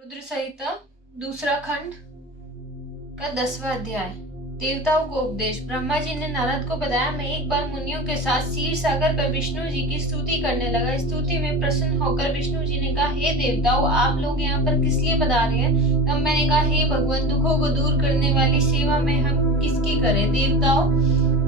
रुद्र संहिता दूसरा खंड का 10वां अध्याय। देवताओं को उपदेश। ब्रह्मा जी ने नारद को बताया, मैं एक बार मुनियों के साथ क्षीर सागर पर विष्णु जी की स्तुति करने लगा। स्तुति में प्रसन्न होकर विष्णु जी ने कहा, हे देवताओं, आप लोग यहाँ पर किस लिए पधारे हैं? तब मैंने कहा, हे भगवान, दुखों को दूर करने वाली सेवा में हम किसकी करें? देवताओं,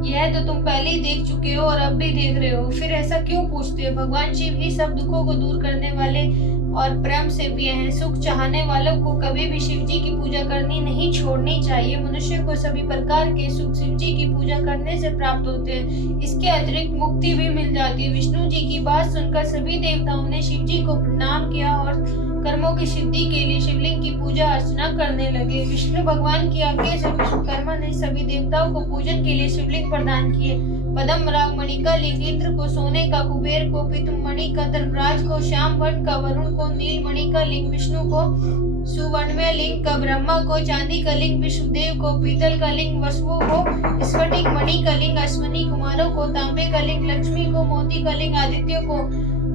यह तो तुम पहले ही देख चुके हो और अब भी देख रहे हो, फिर ऐसा क्यों पूछते हो? भगवान शिव ही सब दुखों को दूर करने वाले और परम सेव्य हैं। सुख चाहने वालों को कभी भी शिव जी की पूजा करनी नहीं छोड़नी चाहिए। मनुष्य को सभी प्रकार के सुख शिव जी की पूजा करने से प्राप्त होते हैं। इसके अतिरिक्त मुक्ति भी मिल जाती है। विष्णु जी की बात सुनकर सभी देवताओं ने शिव जी को प्रणाम किया और कर्मों की सिद्धि के लिए शिवलिंग की पूजा अर्चना करने लगे। विष्णु भगवान की आज्ञा से विश्वकर्मा ने सभी देवताओं को पूजन के लिए शिवलिंग प्रदान किए। पद्म राग मणि का लिंग इंद्र को, सोने का कुबेर को, पीतम मणि का धर्मराज को, श्याम वर्ण का वरुण को, नील मणि का लिंग विष्णु को, सुवर्णमय लिंग का ब्रह्मा को, चांदी का लिंग विष्णुदेव को, पीतल का लिंग वसुओं को, स्फटिक मणि का लिंग अश्विनी कुमारों को, तांबे का लिंग लक्ष्मी को, मोती का लिंग आदित्य को,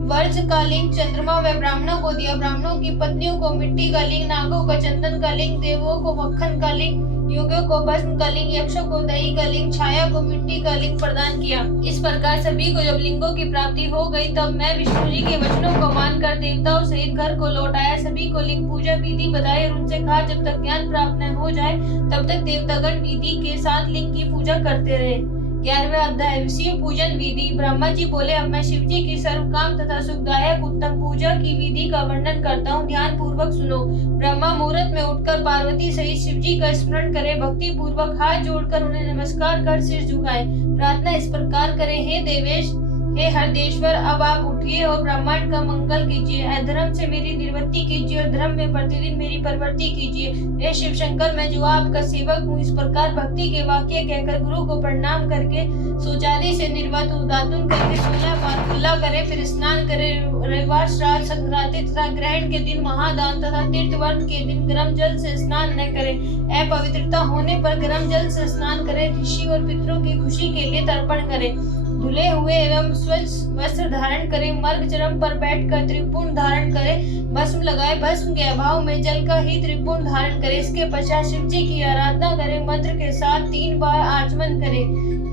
वर्ज का लिंग चंद्रमा व ब्राह्मणों को दिया। ब्राह्मणों की पत्नियों को मिट्टी का लिंग, नागों का चंदन का लिंग, देवों को मक्खन का लिंग, योगियों को भस्म का लिंग, यक्षों को दही का लिंग, छाया को मिट्टी का लिंग प्रदान किया। इस प्रकार सभी को जब लिंगों की प्राप्ति हो गई, तब मैं विष्णु जी के वचनों को मानकर देवताओं सहित घर को लौट आया। सभी को लिंग पूजा विधि बताई और उनसे कहा, जब तक ज्ञान प्राप्त न हो जाए तब तक देवतागण विधि के साथ लिंग की पूजा करते रहे। 11वां अध्याय, विषय पूजन विधि। ब्रह्मा जी बोले, अब मैं शिव जी की सर्वकाम तथा सुखदायक उत्तम पूजा की विधि का वर्णन करता हूँ, ध्यान पूर्वक सुनो। ब्रह्मा मुहूर्त में उठकर पार्वती सहित शिव जी का स्मरण करे, भक्ति पूर्वक हाथ जोड़कर उन्हें नमस्कार कर सिर झुकाए, प्रार्थना इस प्रकार करे, हे देवेश, हे हरदेश्वर, अब आप उठिए और ब्रह्मांड का मंगल कीजिए। अधर्म से मेरी निवृत्ति कीजिए और धर्म में प्रतिदिन मेरी प्रवृत्ति कीजिए। हे शिव शंकर, मैं जो आपका सेवक हूँ। इस प्रकार भक्ति के वाक्य कहकर गुरु को प्रणाम करके शौचादि से निर्वात उदातुन करके 16 बार कुल्ला करे, फिर स्नान करे। रविवार, श्राद्ध, संक्रांति तथा ग्रहण के दिन महादान तथा तीर्थवर्त के दिन गर्म जल से स्नान न करे। अपवित्रता होने पर गर्म जल से स्नान करे। ऋषि और पितरों की खुशी के लिए तर्पण करे। धुले हुए एवं स्वच्छ वस्त्र धारण करे। मर्ग चरम पर बैठकर त्रिपुंड धारण करे। भस्म लगाए। भस्म के अभाव में जल का ही त्रिपुंड धारण करे। इसके पश्चात शिव जी की आराधना करे। मंत्र के साथ 3 बार आचमन करे।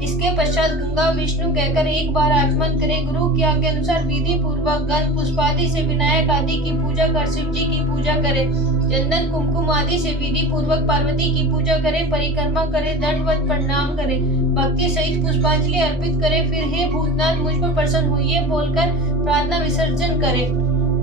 इसके पश्चात गंगा विष्णु कहकर 1 बार आचमन करे। गुरु की आज्ञा अनुसार विधि पूर्वक गंध पुष्पादि से विनायक आदि की पूजा कर शिव जी की पूजा करे। चंदन कुमकुम आदि से विधि पूर्वक पार्वती की पूजा करे। परिक्रमा करे। दंडवत प्रणाम करे। भक्ति सहित पुष्पांजलि अर्पित करे। फिर हे भूतनाथ, मुझ पर प्रसन्न होइए बोलकर प्रार्थना विसर्जन करे।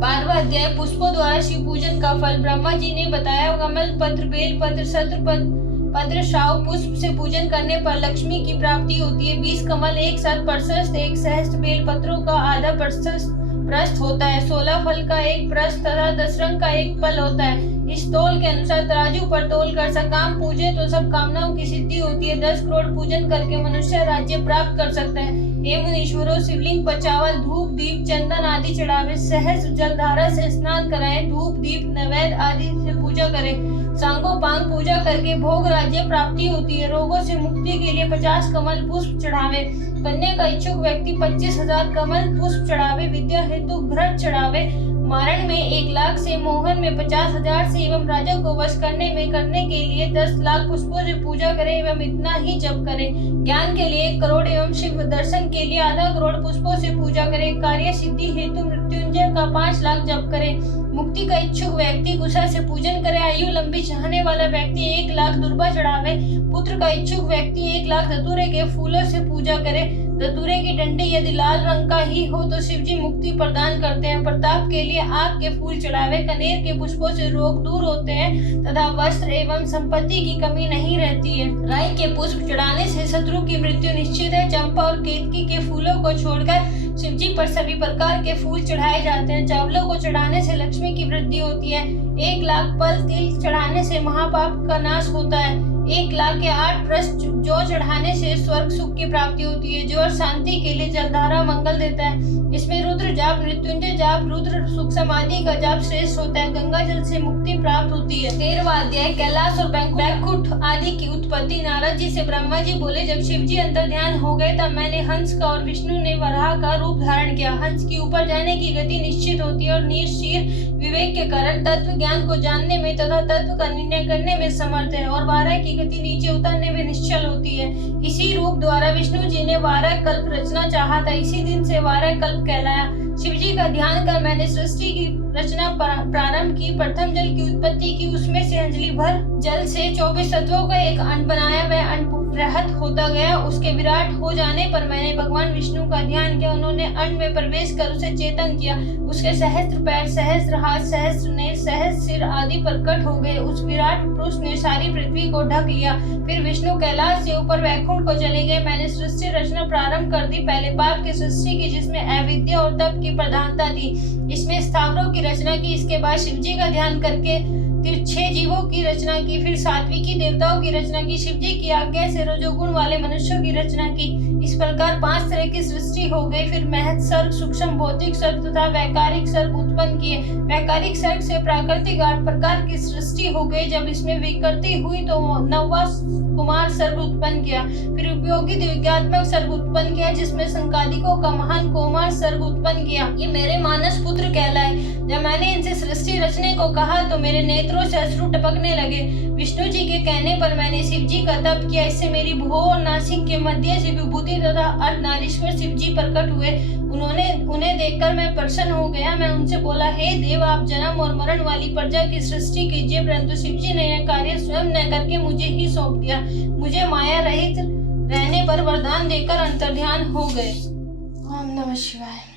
12वां अध्याय, पुष्पों द्वारा शिव पूजन का फल। ब्रह्मा जी ने बताया, कमल पत्र, बेल पत्र, शत्र पत्र, शाव पुष्प से पूजन करने पर लक्ष्मी की प्राप्ति होती है। 20 कमल एक साथ प्रशस्त, 1 सहस्त्र बेल पत्रों का आधा प्रस्थ होता है। 16 फल का 1 प्रस्थ तथा 10 रंग का 1 फल होता है। इस तोल के अनुसार तराजू पर तोल कर सकाम पूजे तो सब कामनाओं की सिद्धि होती है। 10 करोड़ पूजन करके मनुष्य राज्य प्राप्त कर सकता है। हे मुनीश्वरों, शिवलिंग पर चावल, धूप, दीप, चंदन आदि चढ़ावे। सहस्त्र जलधारा से स्नान कराएं। धूप, दीप, नैवेद्य आदि से पूजा करें। सांगोपांग पूजा करके भोग राज्य प्राप्ति होती है। रोगों से मुक्ति के लिए 50 कमल पुष्प चढ़ावे। कन्या का इच्छुक व्यक्ति 25,000 कमल पुष्प चढ़ावे। विद्या हेतु घृत चढ़ावे। मारण में 1 लाख से, मोहन में 50,000 से एवं राजा को वश करने के लिए 10 लाख पुष्पों से पूजा करें एवं इतना ही जप करें। ज्ञान के लिए 1 करोड़ एवं शिव दर्शन के लिए आधा करोड़ पुष्पों से पूजा करें। कार्य सिद्धि हेतु मृत्युंजय का 5 लाख जप करें। मुक्ति का इच्छुक व्यक्ति कुशा से पूजन करे। आयु लंबी चाहने वाला व्यक्ति 1 लाख दुर्बा चढ़ावे। पुत्र का इच्छुक व्यक्ति 1 लाख धतूरे के फूलों से पूजा करे। धतूरे की डंडी यदि लाल रंग का ही हो तो शिव जी मुक्ति प्रदान करते हैं। प्रताप के लिए आग के फूल चढ़ावे। कनेर के पुष्पों से रोग दूर होते हैं तथा वस्त्र एवं संपत्ति की कमी नहीं रहती है। राई के पुष्प चढ़ाने से शत्रु की मृत्यु निश्चित है। चंपा और केतकी के फूलों को छोड़कर शिव जी पर सभी प्रकार के फूल चढ़ाए जाते हैं। चावलों को चढ़ाने से लक्ष्मी की वृद्धि होती है। 1 लाख पल तिल चढ़ाने से महापाप का नाश होता है। 1,00,000 के 8 प्रश्न जो चढ़ाने से स्वर्ग सुख की प्राप्ति होती है, जो और शांति के लिए जलधारा मंगल देता है। इसमें रुद्र जाप, मृत्युंजय जाप, रुद्र सुख समाधि का जाप श्रेष्ठ होता है। गंगा जल से मुक्ति प्राप्त होती है। 13वां अध्याय कैलाश और बैकुंठ आदि की उत्पत्ति। नारद जी से ब्रह्मा जी बोले, जब शिव जी अंतर ध्यान हो गए तब मैंने हंस का और विष्णु ने वराह का रूप धारण किया। हंस की ऊपर जाने की गति निश्चित होती है और निरशीर विवेक के कारण तत्व ज्ञान को जानने में तथा तत्व का निर्णय करने में समर्थ है, और वाराह की गति नीचे उतरने में निश्चल होती है। इसी रूप द्वारा विष्णु जी ने वाराह कल्प रचना चाहा था। इसी दिन से वाराह कल्प कहलाया। शिव जी का ध्यान कर मैंने सृष्टि की रचना प्रारंभ की। प्रथम जल की उत्पत्ति की, उसमें से अंजलि भर जल से 24 तत्वों का एक अंड बनाया। वह अंड बृहत होता गया। उसके विराट हो जाने पर मैंने भगवान विष्णु का ध्यान किया। उन्होंने अंड में प्रवेश कर उसे चेतन किया। उसके सहस्त्र पैर, सहस्त्र हाथ, सहस्त्र नेत्र, सहस्त्र सिर आदि प्रकट हो गए। उस विराट पुरुष ने सारी पृथ्वी को ढक लिया। फिर विष्णु कैलाश से ऊपर वैकुंठ को चले गए। मैंने सृष्टि रचना प्रारंभ कर दी। पहले पाप की सृष्टि की, जिसमें अविद्या और तप की प्रधानता थी। इसमें स्थावरों की रचना की। इसके बाद शिव जी का ध्यान करके 6 जीवों की रचना की। फिर सात्विकी देवताओं की रचना की। शिव जी की आज्ञा से रजोगुण वाले मनुष्यों की रचना की। इस प्रकार 5 तरह की सृष्टि हो गई। फिर महत् सर्ग, सूक्ष्म भौतिक सर्ग तथा वैकारिक सर्ग उत्पन्न किए। वैकारिक सर्ग से प्राकृतिक 8 प्रकार की सृष्टि हो गई। जब इसमें विकृति हुई तो 9वां कुमार सर्ग उत्पन्न किया। फिर उपयोगी दिव्यात्मक सर्ग उत्पन्न किया, जिसमें संकादिकों का महान कुमार सर्ग उत्पन्न किया। ये मेरे मानस पुत्र कहलाए। जब मैंने इनसे सृष्टि रचने को कहा तो मेरे नेत्रों से अश्रु टपकने लगे। विष्णु जी के कहने पर मैंने शिव जी का तप किया। इससे मेरी भुवों और नासिक के मध्य से विभूति तथा अर्धनारीश्वर शिव जी प्रकट हुए। उन्हें देखकर मैं प्रसन्न हो गया। मैं उनसे बोला, हे देव, आप जन्म और मरण वाली प्रजा की सृष्टि कीजिए। परंतु शिव जी ने यह कार्य स्वयं न करके मुझे ही सौंप दिया। मुझे माया रहित रहने पर वरदान देकर अंतर्ध्यान हो गए। ओम नमः शिवाय।